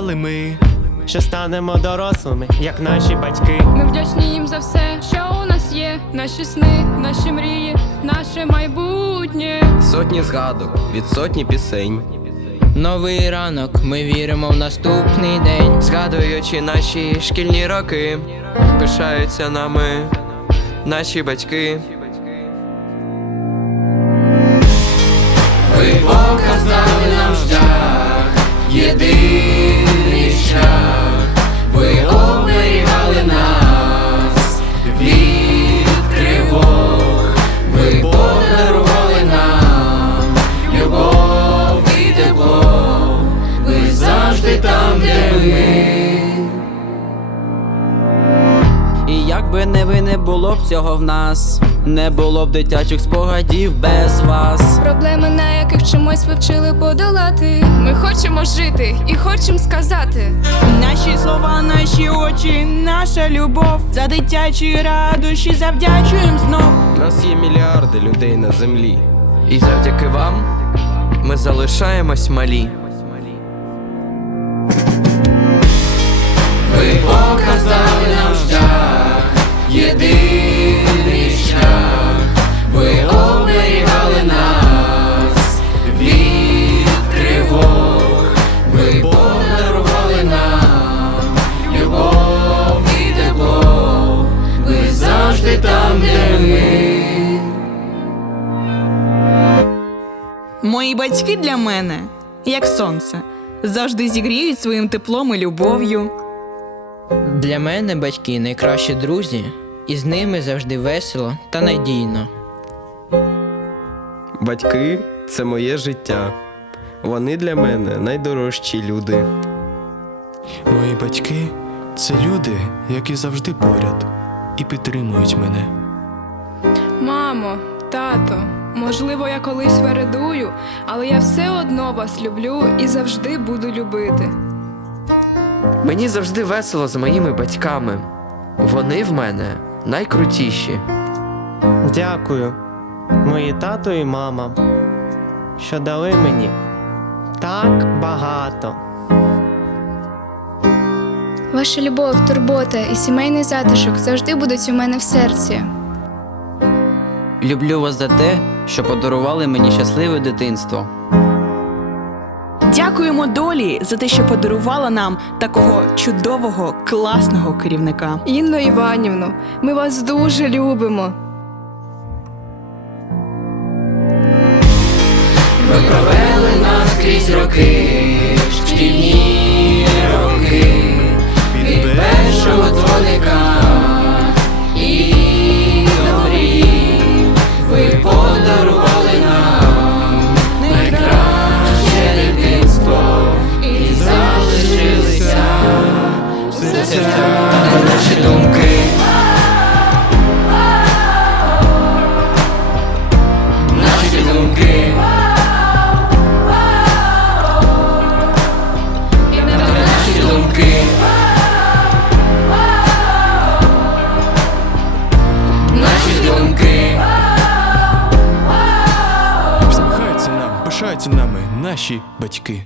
мріяли ми. що станемо дорослими, як наші батьки. Ми вдячні їм за все, що у нас є. Наші сни, наші мрії, наше майбутнє. Сотні згадок від сотні пісень. Новий ранок, ми віримо в наступний день. Згадуючи наші шкільні роки, пишаються нами наші батьки. Було б цього в нас, не було б дитячих спогадів без вас. Проблеми, на яких чомусь ви вчили подолати. Ми хочемо жити і хочемо сказати. Наші слова, наші очі, наша любов за дитячі радощі завдячуєм знов. У нас є мільярди людей на землі. І завдяки вам ми залишаємось малі. Мої батьки для мене, як сонце, завжди зігріють своїм теплом і любов'ю. Для мене батьки найкращі друзі, і з ними завжди весело та надійно. Батьки це моє життя. Вони для мене найдорожчі люди. Мої батьки це люди, які завжди поряд і підтримують мене. Мамо, тато, можливо, я колись вередую, але я все одно вас люблю і завжди буду любити. Мені завжди весело з моїми батьками. Вони в мене найкрутіші. Дякую, мої тато і мама, що дали мені так багато. Ваша любов, турбота і сімейний затишок завжди будуть у мене в серці. Люблю вас за те, що подарували мені щасливе дитинство. Дякуємо долі за те, що подарувала нам такого чудового, класного керівника. Інно Іванівно, ми вас дуже любимо. Ви провели нас крізь роки, шкільні в наші думки. Наші думки. Наші думки. Наші думки. Всміхаються нам, пишаються нами наші батьки.